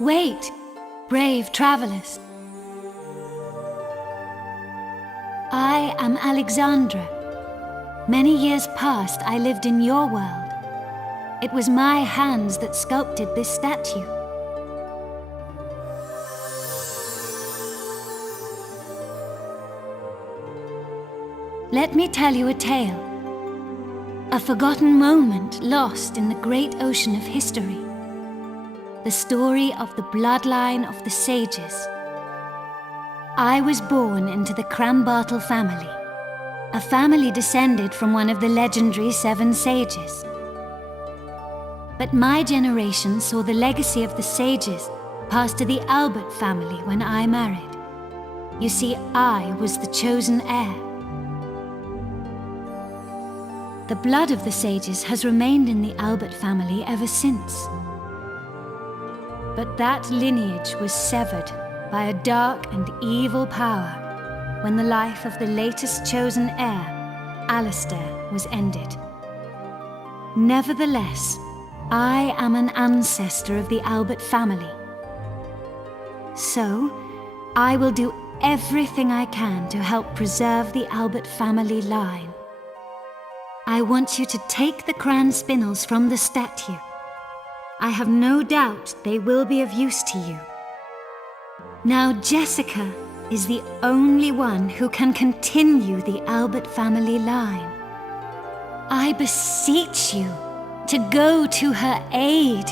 Wait, brave travelers. I am Alexandra. Many years past, I lived in your world. It was my hands that sculpted this statue. Let me tell you a tale. A forgotten moment lost in the great ocean of history. The story of the bloodline of the sages. I was born into the Crambartle family, a family descended from one of the legendary 7 sages. But my generation saw the legacy of the sages pass to the Albert family when I married. You see, I was the chosen heir. The blood of the sages has remained in the Albert family ever since. But that lineage was severed by a dark and evil power when the life of the latest chosen heir, Alistair, was ended. Nevertheless, I am an ancestor of the Albert family. So, I will do everything I can to help preserve the Albert family line. I want you to take the crayon spinels from the statue. I have no doubt they will be of use to you. Now Jessica is the only one who can continue the Albert family line. I beseech you to go to her aid.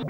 You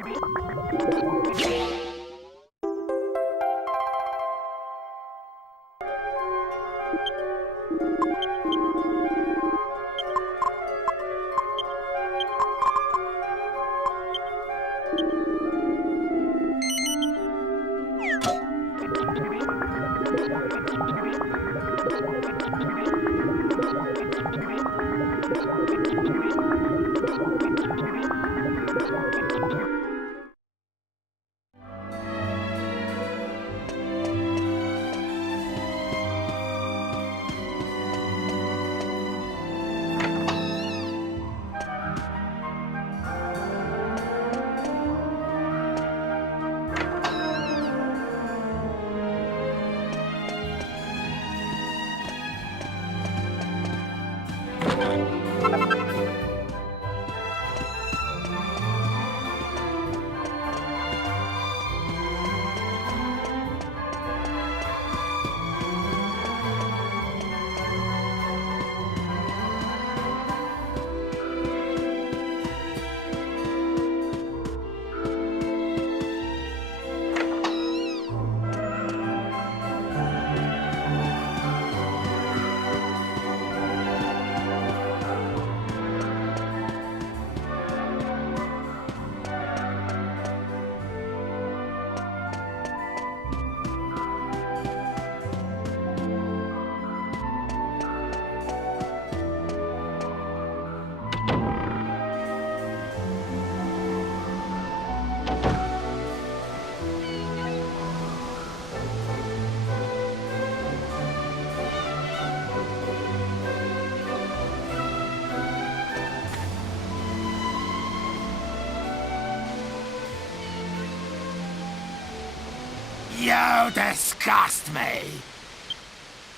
disgust me!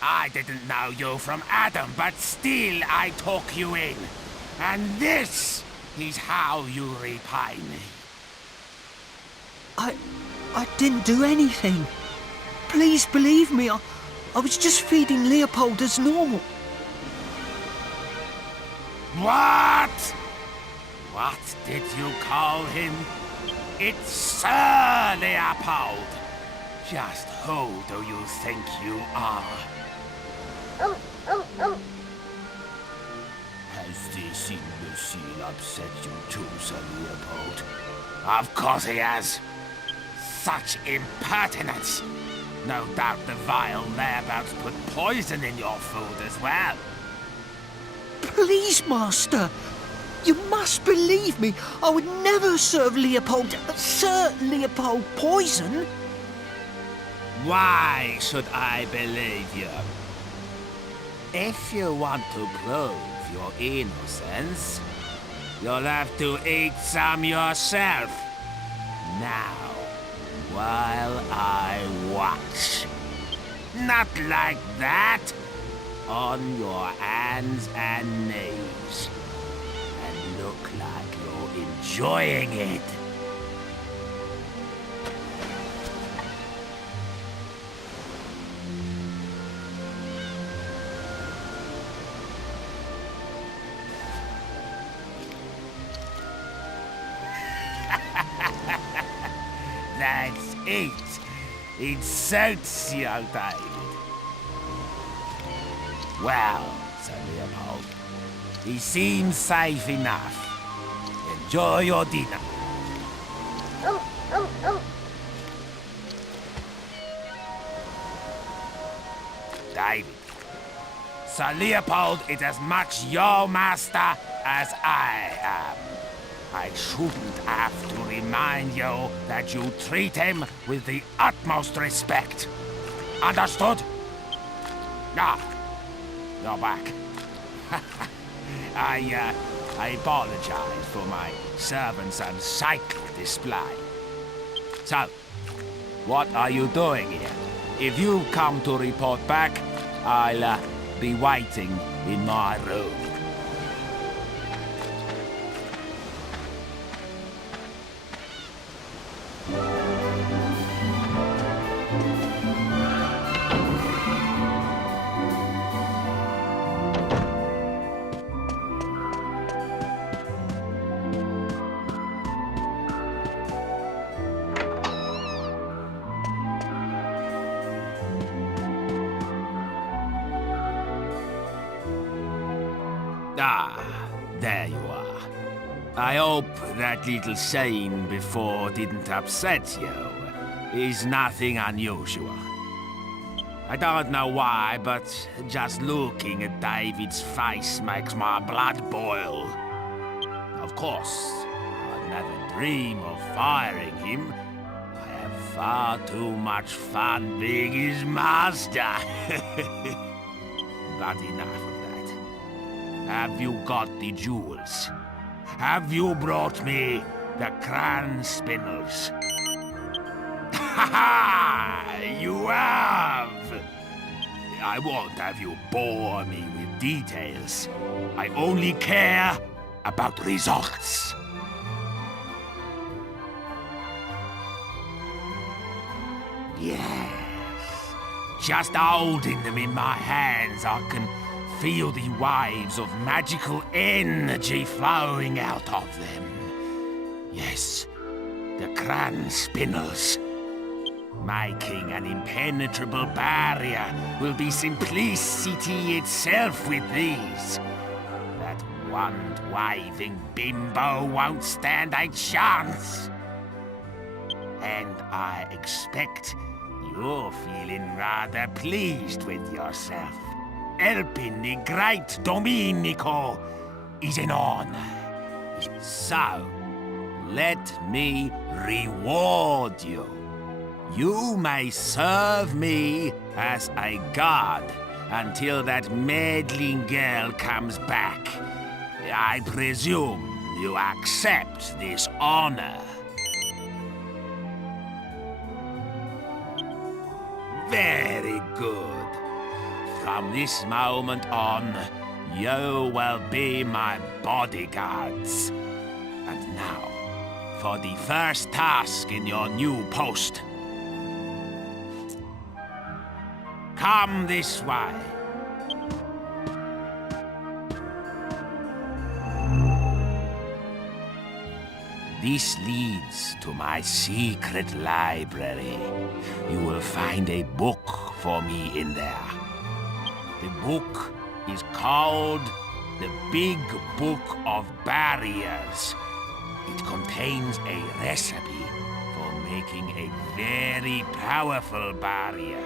I didn't know you from Adam, but still I took you in. And this is how you repay me. I didn't do anything. Please believe me, I was just feeding Leopold as normal. What? What did you call him? It's Sir Leopold. Just who do you think you are? Has this imbecile upset you too, Sir Leopold? Of course he has. Such impertinence. No doubt the vile thereabouts put poison in your food as well. Please, Master. You must believe me. I would never serve Sir Leopold poison. Why should I believe you? If you want to prove your innocence, you'll have to eat some yourself. Now, while I watch. Not like that. On your hands and knees. And look like you're enjoying it. That's it. It suits you, David. Well, Sir Leopold, he seems safe enough. Enjoy your dinner. David, Sir Leopold is as much your master as I am. I shouldn't have to remind you that you treat him with the utmost respect. Understood? Ah, you're back. I apologize for my servant's unsightly display. So, what are you doing here? If you come to report back, I'll be waiting in my room. Ah, there you are. I hope that little saying before didn't upset you. Is nothing unusual. I don't know why, but just looking at David's face makes my blood boil. Of course, I'd never dream of firing him. I have far too much fun being his master. But enough of that. Have you got the jewels? Have you brought me the cran spinners? Ha ha! You have! I won't have you bore me with details. I only care about results. Yes. Just holding them in my hands, I can feel the waves of magical energy flowing out of them. Yes, the cran spinners. Making an impenetrable barrier will be simplicity itself with these. That wand-waving bimbo won't stand a chance. And I expect you're feeling rather pleased with yourself. Helping the great Domenico is an honor. So, let me reward you. You may serve me as a guard until that meddling girl comes back. I presume you accept this honor. Very good. From this moment on, you will be my bodyguards. And now, for the first task in your new post. Come this way. This leads to my secret library. You will find a book for me in there. The book is called The Big Book of Barriers. It contains a recipe for making a very powerful barrier.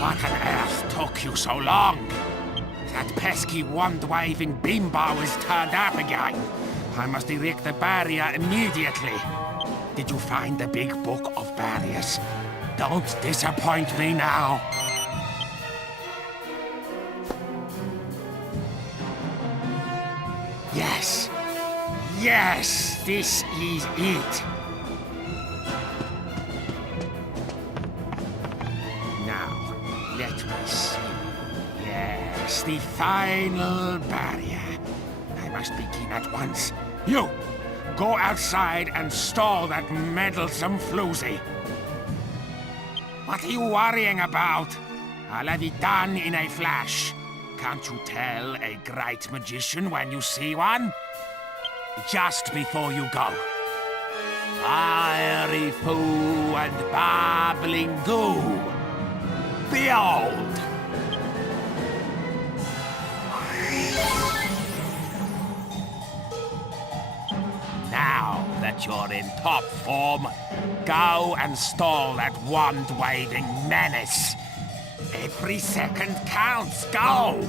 What on earth took you so long? That pesky wand-waving bimbo has turned up again. I must erect the barrier immediately. Did you find the big book of barriers? Don't disappoint me now. Yes. Yes, this is it. me see. Yes, the final barrier. I must begin at once. You! Go outside and stall that meddlesome floozy. What are you worrying about? I'll have it done in a flash. Can't you tell a great magician when you see one? Just before you go. Fiery foo and babbling goo. Behold! Now that you're in top form, go and stall that wand-waving menace. Every second counts. Go!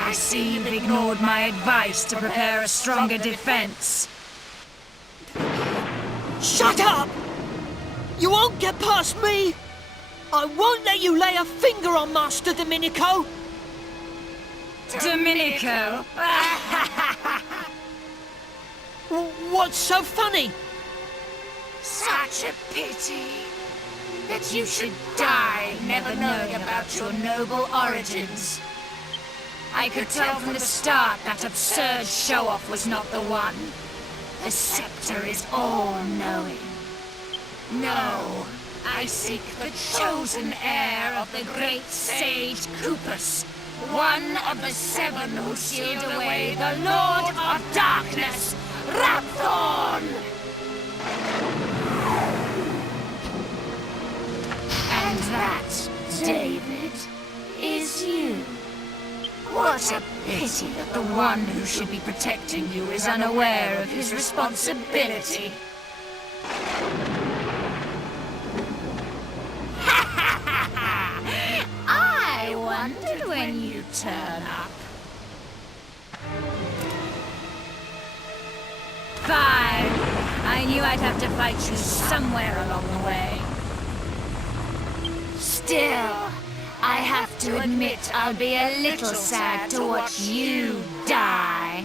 I see you've ignored my advice to prepare a stronger defense. Shut up! You won't get past me! I won't let you lay a finger on Master Domenico! Domenico! What's so funny? Such a pity that you should die never knowing about your noble origins. I could tell from the start that absurd show-off was not the one. The scepter is all-knowing. No, I seek the chosen heir of the great sage Kupus, one of the 7 who sealed away the Lord of Darkness, Rapthorn! And that, David, is you. What a pity that the one who should be protecting you is unaware of his responsibility. I wondered when you'd turn up. Fine. I knew I'd have to fight you somewhere along the way. Still, I have to admit I'll be a little sad to watch you die.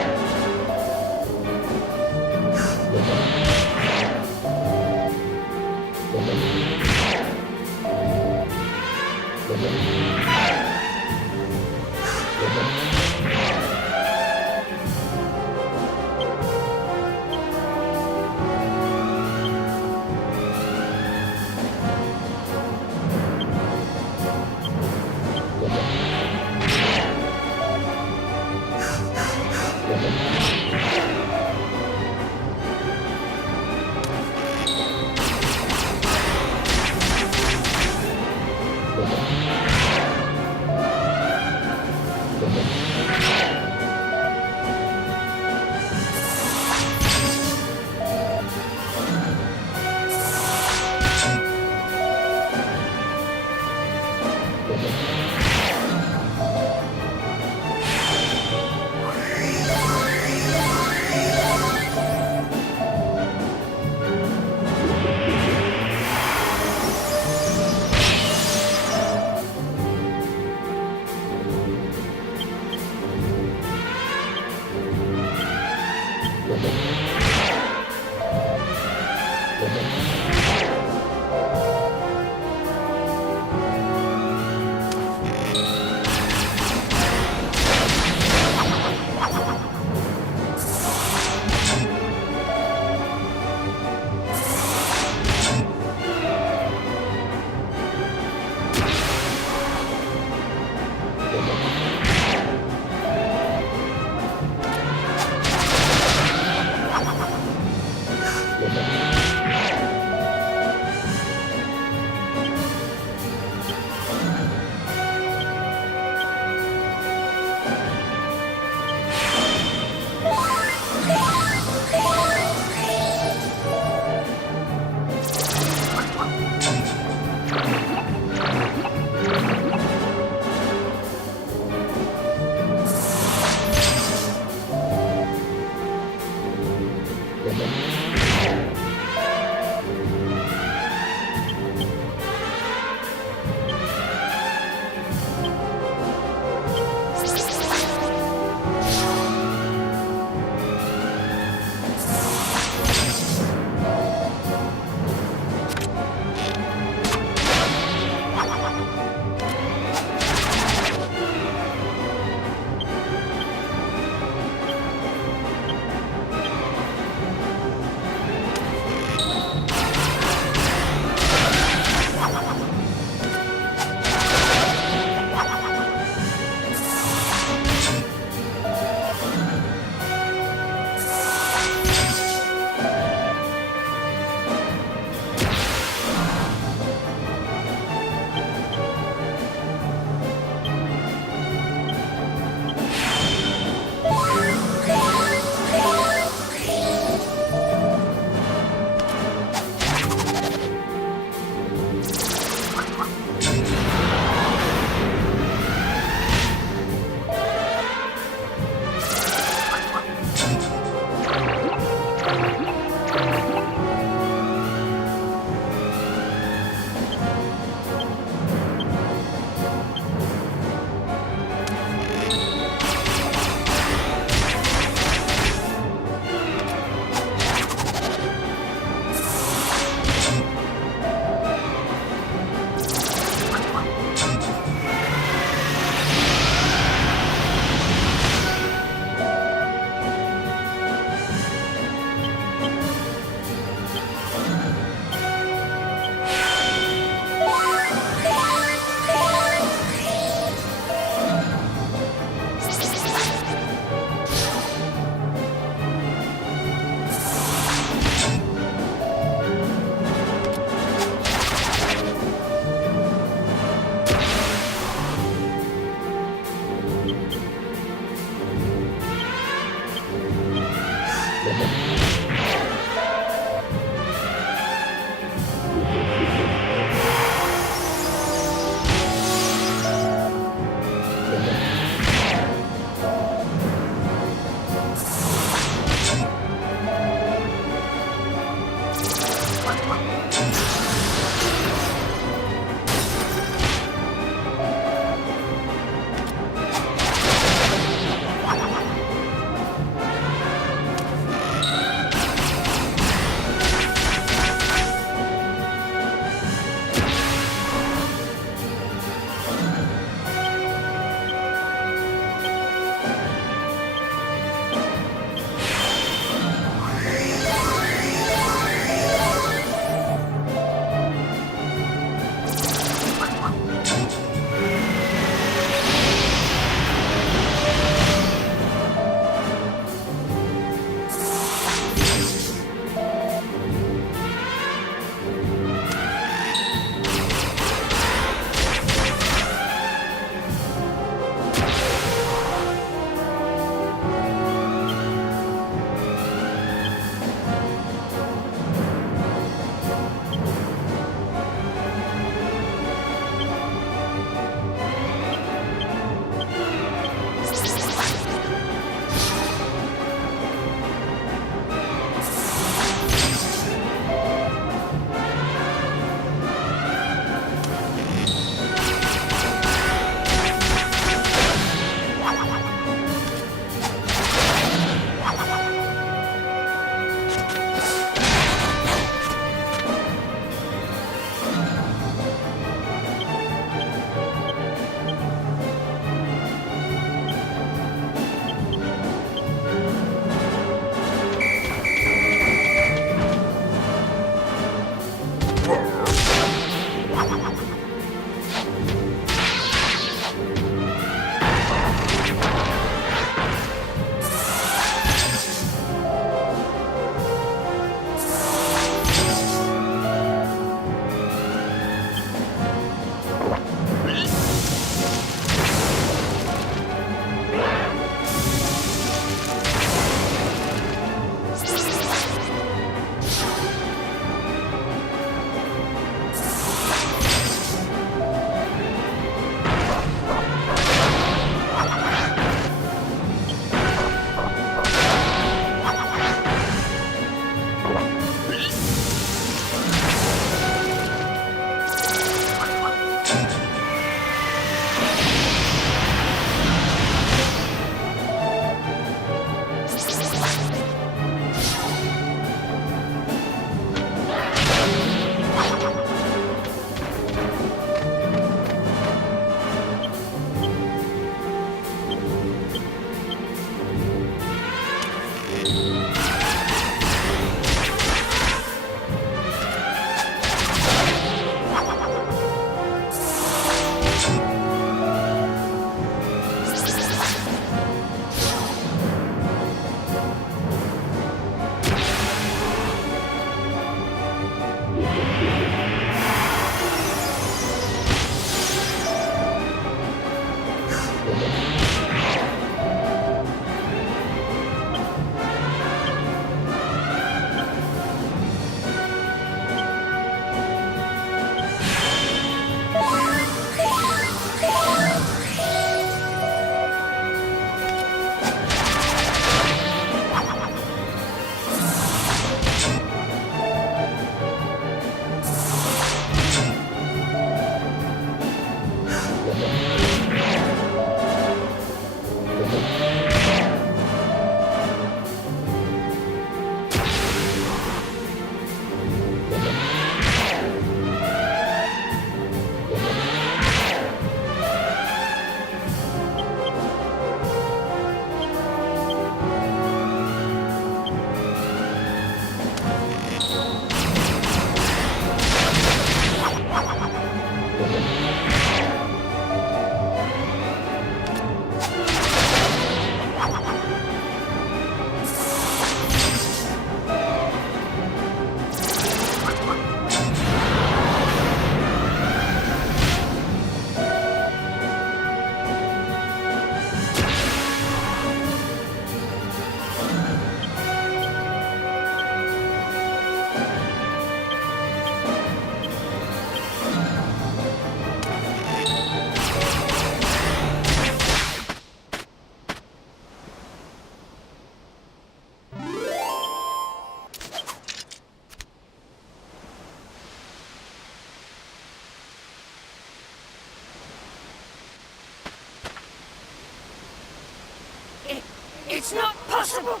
It's not possible!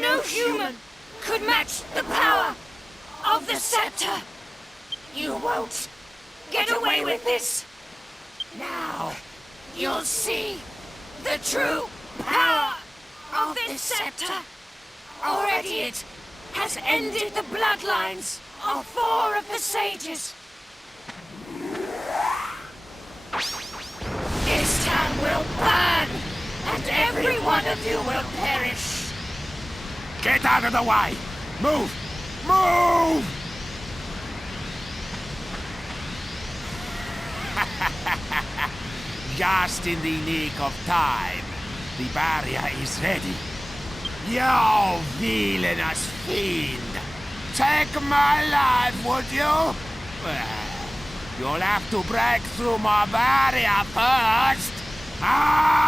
No human could match the power of the scepter! You won't get away with this! Now, you'll see the true power of this scepter! Already it has ended the bloodlines of 4 of the sages! This town will burn! And every one of you will perish! Get out of the way! Move! Move! Just in the nick of time, the barrier is ready. You villainous fiend! Take my life, would you? Well, you'll have to break through my barrier first! Alakazam!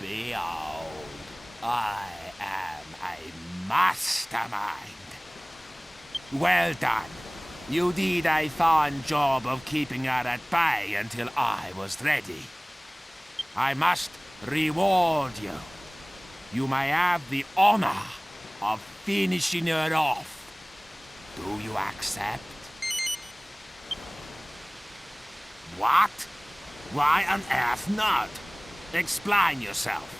Behold, I am a mastermind. Well done. You did a fine job of keeping her at bay until I was ready. I must reward you. You may have the honor of finishing her off. Do you accept? What? Why on earth not? Explain yourself.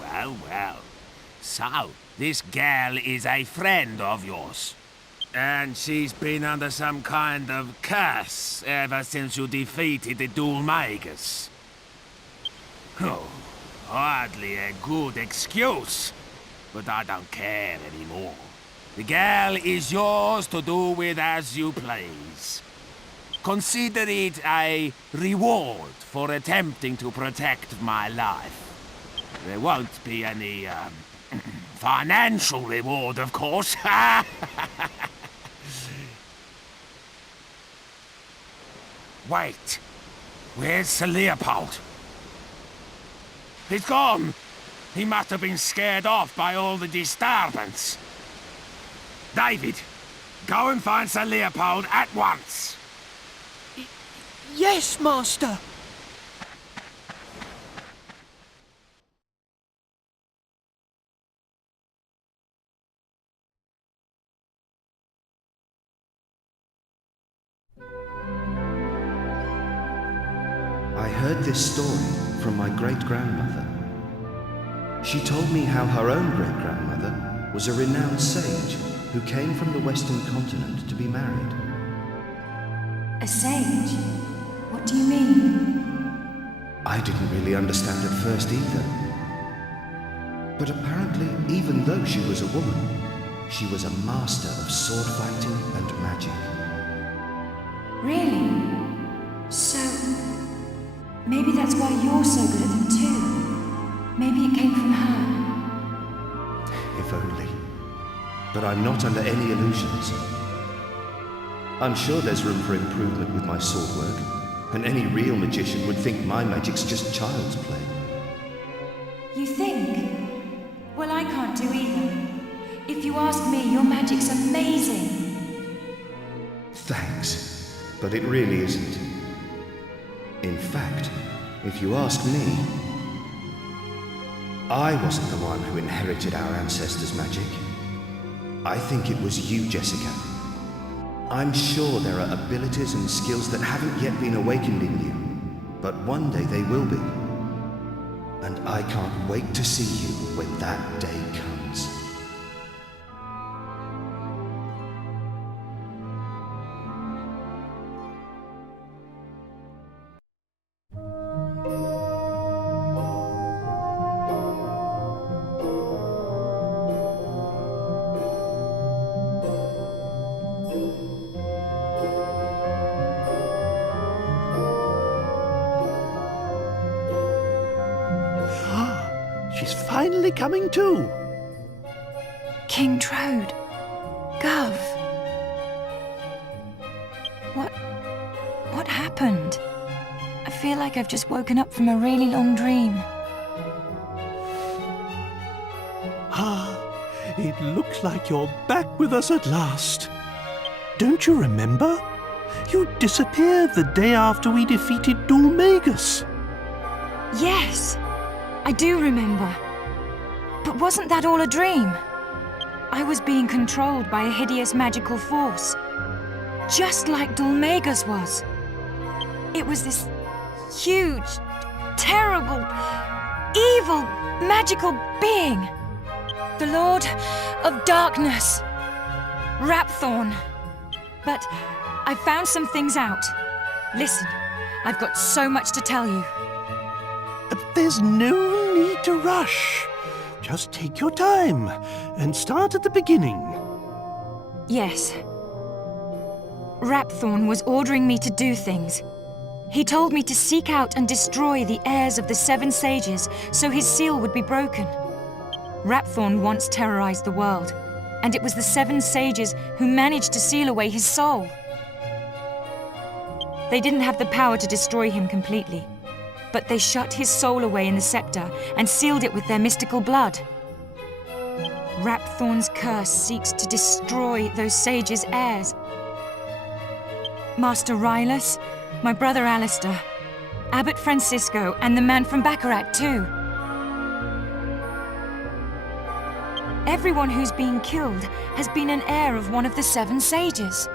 Well, well. So, this girl is a friend of yours. And she's been under some kind of curse ever since you defeated the Dual Magus. Oh, hardly a good excuse. But I don't care anymore. The girl is yours to do with as you please. Consider it a reward for attempting to protect my life. There won't be any, financial reward, of course. Wait, where's Sir Leopold? He's gone. He must have been scared off by all the disturbance. David, go and find Sir Leopold at once. Yes, Master. I heard this story from my great-grandmother. She told me how her own great-grandmother was a renowned sage who came from the Western continent to be married. A sage? What do you mean? I didn't really understand at first either. But apparently, even though she was a woman, she was a master of sword fighting and magic. Really? So, maybe that's why you're so good at them too. Maybe it came from her. If only. But I'm not under any illusions. I'm sure there's room for improvement with my sword work, and any real magician would think my magic's just child's play. You think? Well, I can't do either. If you ask me, your magic's amazing. Thanks, but it really isn't. In fact, if you ask me, I wasn't the one who inherited our ancestors' magic. I think it was you, Jessica. I'm sure there are abilities and skills that haven't yet been awakened in you, but one day they will be. And I can't wait to see you when that day comes. She's finally coming to. King Trode. Gov. What happened? I feel like I've just woken up from a really long dream. It looks like you're back with us at last. Don't you remember? You disappeared the day after we defeated Dulmagus. Yes, I do remember. But wasn't that all a dream? I was being controlled by a hideous magical force, just like Dulmagus was. It was this huge, terrible, evil, magical being. The Lord of Darkness. Rapthorn. But I found some things out. Listen, I've got so much to tell you. There's no need to rush. Just take your time and start at the beginning. Yes. Rapthorn was ordering me to do things. He told me to seek out and destroy the heirs of the 7 sages so his seal would be broken. Rapthorn once terrorized the world, and it was the 7 sages who managed to seal away his soul. They didn't have the power to destroy him completely, but they shut his soul away in the scepter and sealed it with their mystical blood. Rapthorn's curse seeks to destroy those sages' heirs. Master Rylus, my brother Alistair, Abbot Francisco, and the man from Baccarat too. Everyone who's been killed has been an heir of one of the 7 sages.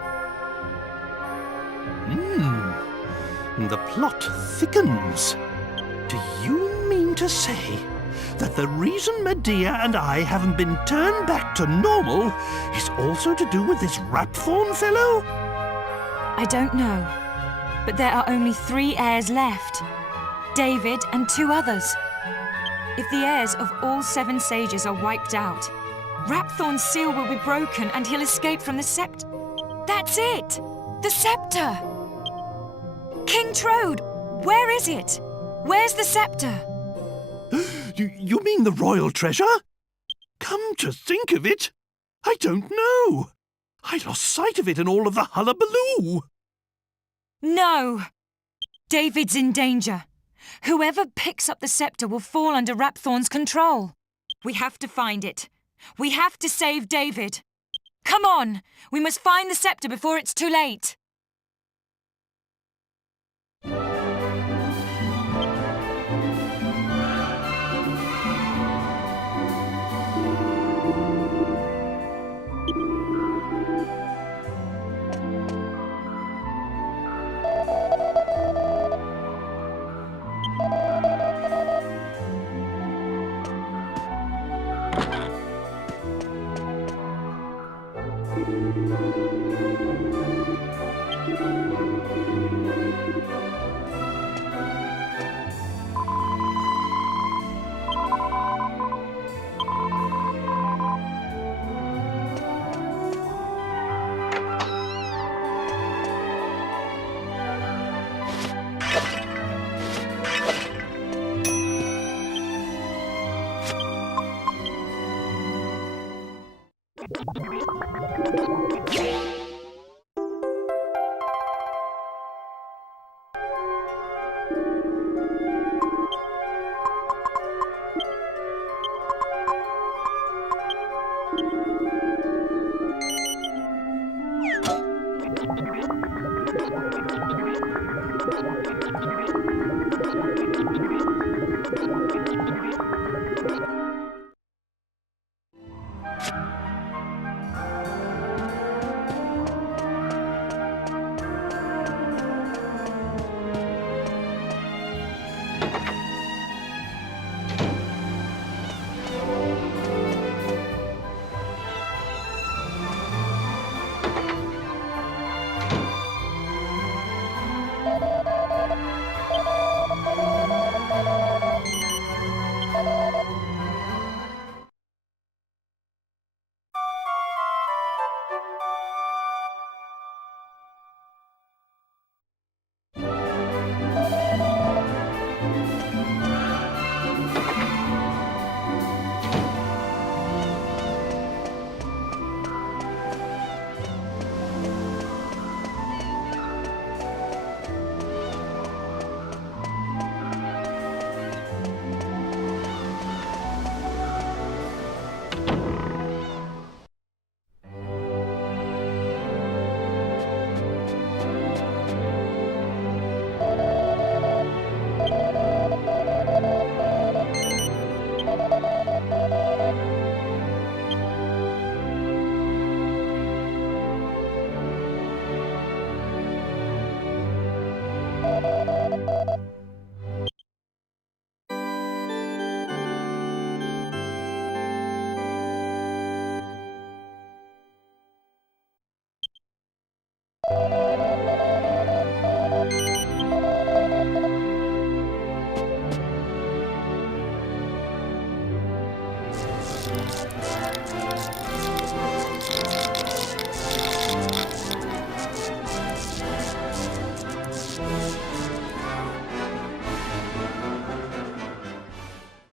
The plot thickens. Do you mean to say that the reason Medea and I haven't been turned back to normal is also to do with this Rapthorn fellow? I don't know, but there are only 3 heirs left. David and 2 others. If the heirs of all 7 sages are wiped out, Rapthorn's seal will be broken and he'll escape from the scepter. That's it! The scepter! King Trode, where is it? Where's the scepter? You mean the royal treasure? Come to think of it, I don't know. I lost sight of it in all of the hullabaloo. No! David's in danger. Whoever picks up the scepter will fall under Rapthorn's control. We have to find it. We have to save David. Come on! We must find the scepter before it's too late.